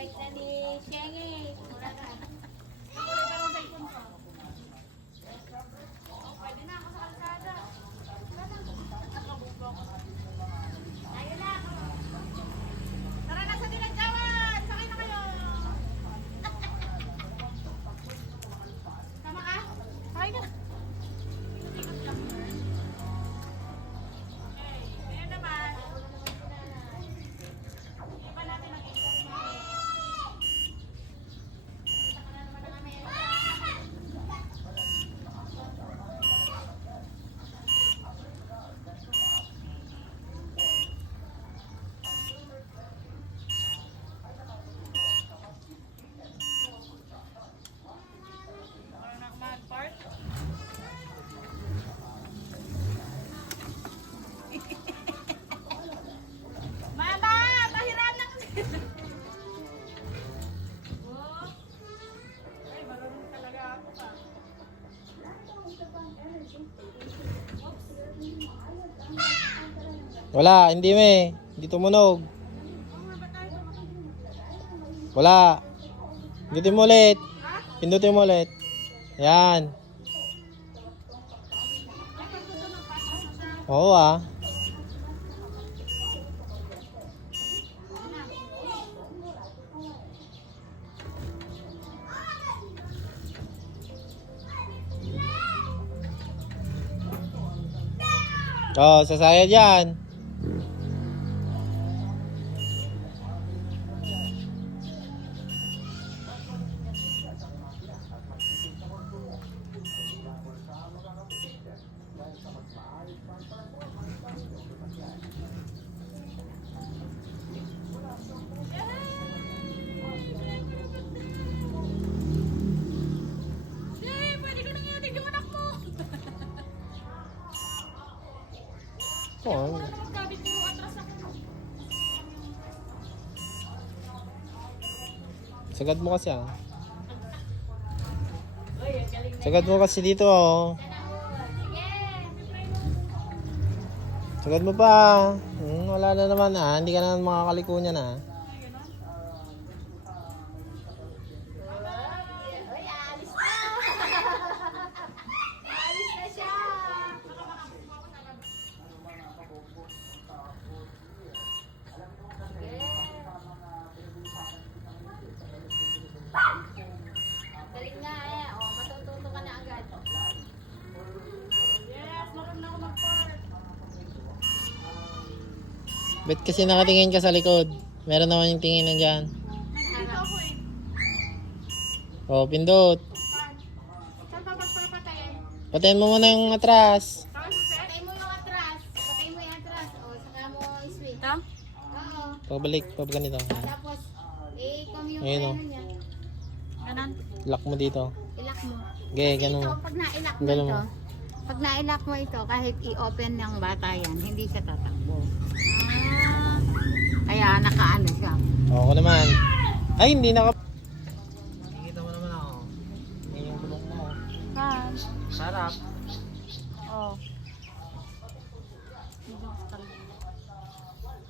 bait na ni Shenge. Mura na. Pwede na ako sa kalsada. Tayo na. Tara na sa Dinadjawan! Sakay na kayo! Tama ka? Sakay ka. Ikot-ikot lang, girl. Okay, ngayon naman. Iba natin ang ikot. Punta ka na naman ng Amerika. Parang mag-park. Mama! Pahiram lang! Oh. Ay, marunong talaga ako pa. Wala, hindi me. Hindi tumunog. Wala. Pindutin mo ulit. Pindutin mo ulit. Yan. Oo ah. Oh, sasayad yan. Pwede ko nang ihatid yung anak mo. Oh. Magkabit mo atras ako. Sagad mo kasi ah. Uy, ang galing na. Sagad mo kasi dito oh. Sige. Sagad mo pa. Wala na naman ah. Hindi ka na makakaliko niyan ah. Uy, aalis na. Aalis na siya. Galing nga eh. Oh, matututo ka na agad. Yes, marunong na ako mag-park. Bet kasi nakatingin ka sa likod. Meron naman yung tingin nandyan. Nandito ako eh. Oh, pindot. Saan ba magpapatayin? Patayin mo muna yung atras. Patay mo yung atras. Patay mo yung atras. O, saka mo i-swing. Ito? Oo. Pabalik, pag ganito. Tapos, i-com yung Ayun, oh. ano niya. Ganon. Lock mo dito. Ilak mo. Okay, Kasi ganun ito, mo. pag na-ilak mo Ganun ito, mo. pag na-ilak mo ito, kahit i-open ng bata yan, hindi siya tatakbo. Kaya nakaano siya. Ako naman. Ay, hindi naka... Nakikita mo naman ako. Yan yung bulong mo. Kan? Sarap. Oh.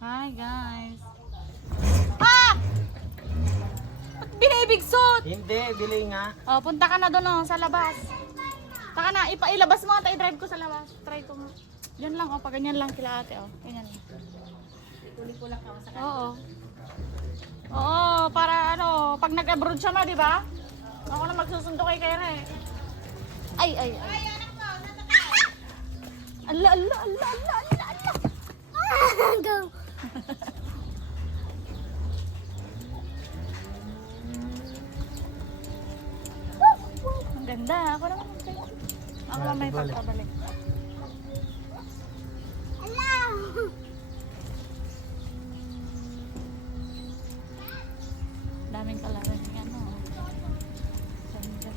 Hi guys. Ah! Ba't binibigsot? Hindi, bili nga. Oh, punta ka na doon oh, sa labas. Taka na, ipailabas mo at i-drive ko sa labas. Try ko nga. Yan lang oh, pag ganyan lang kila ate oh. Ganyan lang. Kulik-kulak ako sa kanya. Oo. Oo, para ano, pag nag-abroad siya ma, di ba? Ako na magsusundo kay Kera eh. Ay, ay, ay. Ay, anak mo, nasakay. Ala, ala, ala, ala, ala, ala. Go. Ang ganda. Ako naman. Ako lang may pagkabalik. Hello! Daming kalaro ni ano. Ganda.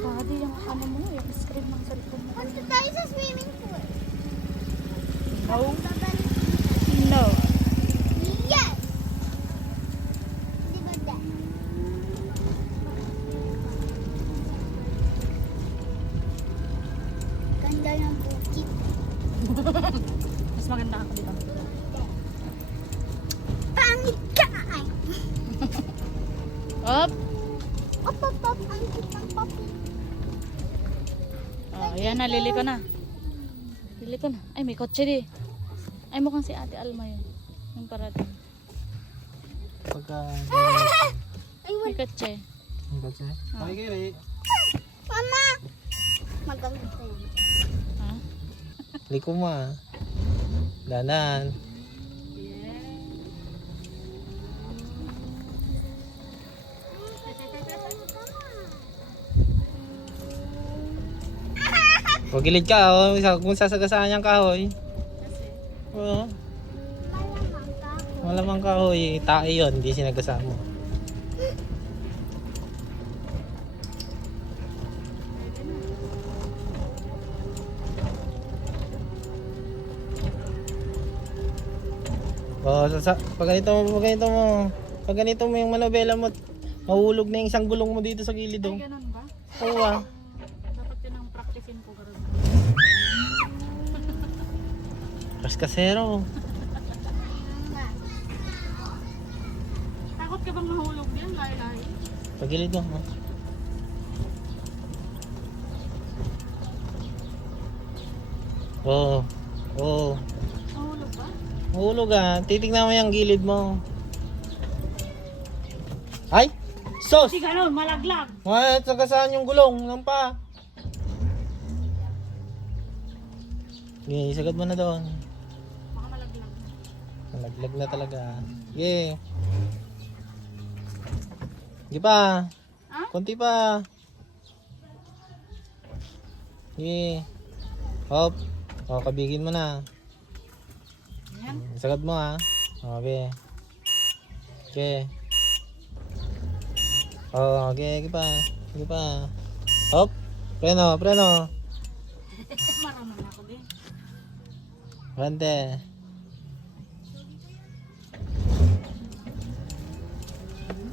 Daddy, yung ano mo, yung screen ng cellphone mo. Punta tayo sa swimming pool. No. No. Yes! Di ba da? Ganda ng bukit. maganda ako dito. Pangit ka! Ay. Op! Op, op, op. Ang cute ng puppy. Oh, yan na, lili ko na. Lili ko na. Ay, may kotse di. Ay, mukhang si Ate Alma yun. Yung parating. Pagka... Ay, May kotse. Ang batse? Okay, Kiri. Mama! Maganda yan. Ha? Liko mo ah. Danan. Huwag gilid ka oh. Kung sasagasaan niyang kahoy. Oo. Malamang ka. Malamang kahoy. Tae yun. Hindi sinagasa mo. Oh, pag ganito mo yung manobela mo, mahulog na yung isang gulong mo dito sa gilid oh. Ay, ganun ba? Oo ah. Dapat yun ang practicein ko karon. Kaskasero. Takot ka bang mahulog din? Lahi-lahi. Pagilid mo. Oh. Oo. Oo. Mahulog ba? Mahulog ah. Titignan mo yung gilid mo. Ay! Sos! Hindi ganun, malaglag. Ay, sagasaan yung gulong ng pa. Okay, sagad mo na doon. Baka malaglag. Nalaglag na talaga. Okay. Hindi pa. Ha? Konti pa. Okay. Hop. O, kabigin mo na. Yan. Sagad mo ha. Okay. Okay. Oh, okay, okay pa. Okay pa. Hop. Preno, preno. Marunong ako din. Bante.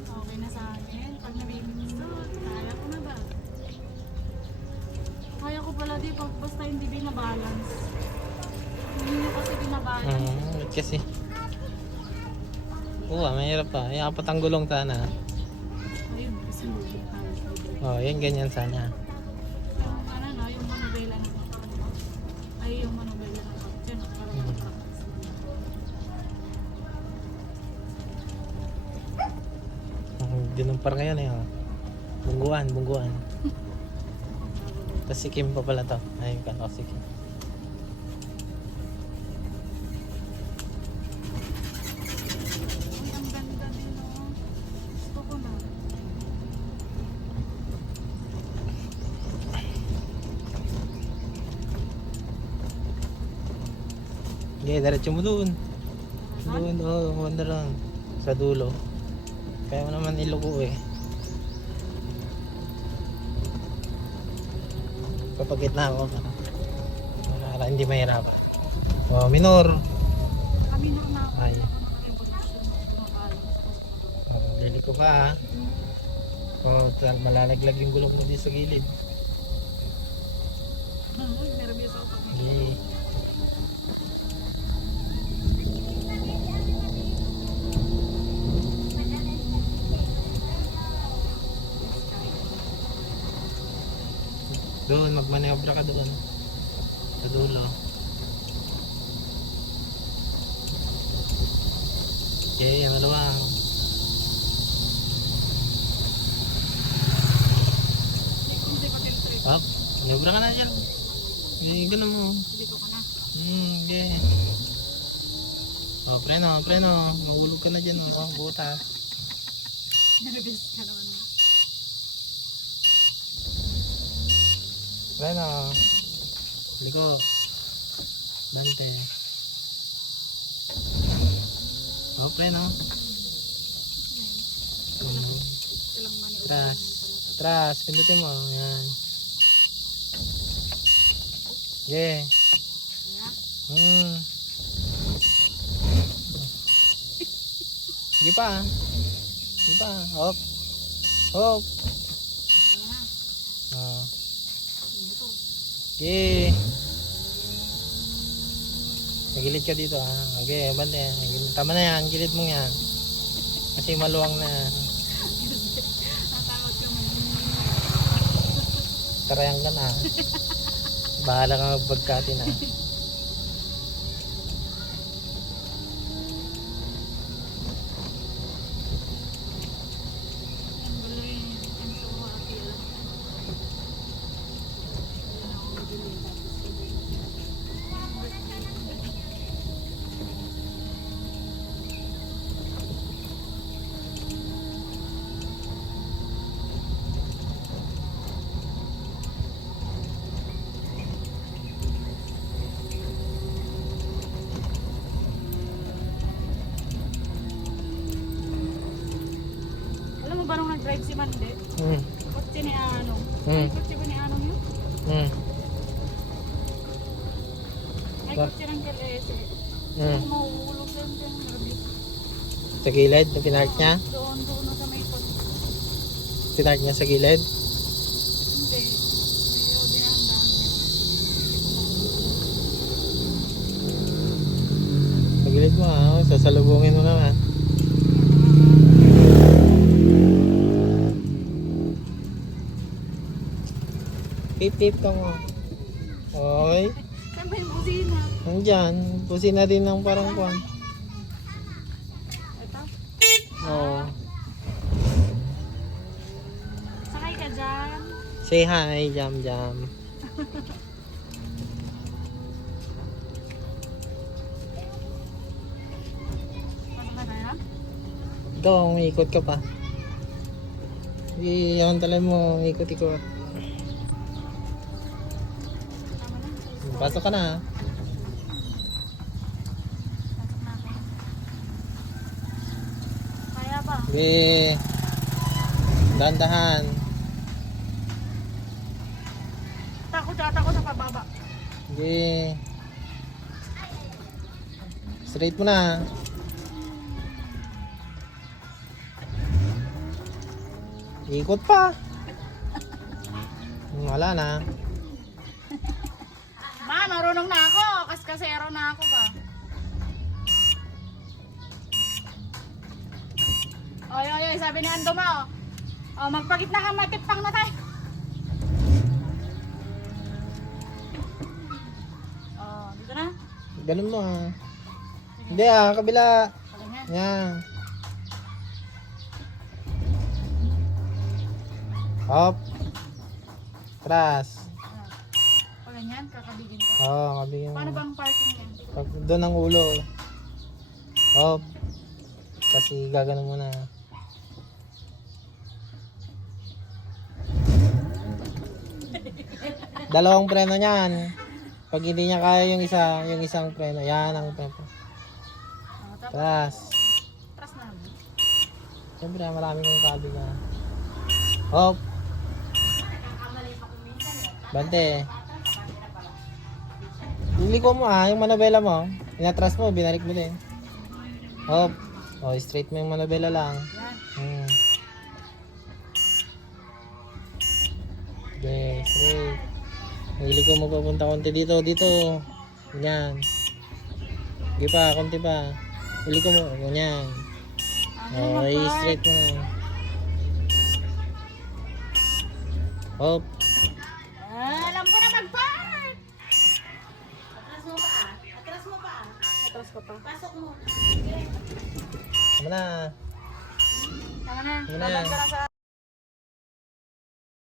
Okay na sa akin. Pag nabibigsto, kaya ko na ba? Kaya ko pala di pag basta hindi binabalance. Hindi nyo kasi binabalance. Wait kasi. Oo, mahirap pa. Ay, apat ang gulong sana. Ayun, kasi lubog tayo. Oh, yan ganyan sana. Yung ano no, yung manobela ng ay yung manobela ng kotse, no? Parang practice. Dinumpar ngayon eh. Oh. Bungguan, bungguan. Tapos si Kim pa pala to. Ayun ka, oh, si Kim. Ay, ang ganda din, no? Gusto ko na. Okay, diretso mo doon. Doon, oh, wanda lang. Sa dulo. Kaya mo naman iluko eh. Kapag gitna ako para hindi mahirapan. Oh, minor. Kami na ako. Ay, Yung posisyon mo, bumabalance. lili ko pa ah. Oh, malalaglag yung gulong mo dito sa gilid. Nervous ako pag may Okay. Doon, magmanebra ka doon. Sa dulo. Okay, ang dalawang. hindi pa trip. Up, manebra ka na dyan. Eh, ganun mo. Dito ka na. Okay. Oh, preno, preno. Mahulog ka na dyan. Oh, butas. Nervous ka naman. Preno. Liko. Bante. Oh, preno. Silang mani. Tras. Tras. Pindutin mo. Yan. Yeah. Sige pa. Sige pa. Hop. Hop. Oh. Okay. Nagilid ka dito ha. Okay, bante. Tama na yan, gilid mo yan. Kasi maluwang na yan. Natakot ka mo. Karayang ka na. Bahala ka magpagkati na. Ang gulo yun. Ang tuwa akila. Alam mo ba nung nag-drive si Mande? Hmm. Kotse ni Anong. Hmm. Ay, kotse ba ni Anong yun? Hmm. Ay, Ba? kotse ng KLS. Hmm. Mahuhulog lang din. Nervous. Sa gilid, pinark niya. Doon na sa may kotse. Pinark niya sa gilid. Hindi. May dinahandaan niya. Sa gilid mo ha. Sasalubungin mo naman. Tip-tip ka mo. Oy. Saan ba yung busina? Nandyan. Pusina din ng parang kwan. Ito? Oo. Sakay ka dyan. Say hi, Jam Jam. Ano ka na yan? Ikaw, umiikot ka pa. Iyan tala mo, ikot-ikot. Tama na. Pasok ka na ha. Pasok na ako. Kaya ba? Sige. Dandahan. Takot ata ko sa pababa. Sige. Straight mo na. Ikot pa. Wala na. Ma, marunong na ako. Kaskasero na ako ba? Oy, oy, oy. Sabi ni Ando ma, oh. Oh, magpagitna ka, matipang na tayo. Oh, dito na. Ganun mo ha. Hindi ah, kabila. Paganyan. Yan. Hop. Tras. Paganyan, kakabigin ko. Oo, kabigyan Paano mo. bang parking yan? Pag doon ang ulo. Hop. Kasi gaganon mo na. Dalawang preno niyan. Pag hindi niya kaya yung isang preno, yan ang preno. Oh, tapos, Tras. tras na. Siyempre, marami kong kabiga. Hop. Bante. Iliko mo yung manabela mo. Inatras mo, binalik mo din. Hop. O, straight mo yung manabela lang. Yan. Okay, straight. Iliko mo papunta konti dito, dito. Ganyan. Sige pa, konti pa. Iliko mo, ganyan. Ano Okay, mag-park? straight mo. Hop. Alam ko na mag-park! Atras mo pa ah. Atras mo pa ah. Atras ko pa. Pasok mo. Tama na. Tama na. Tama na. Babad ka na sa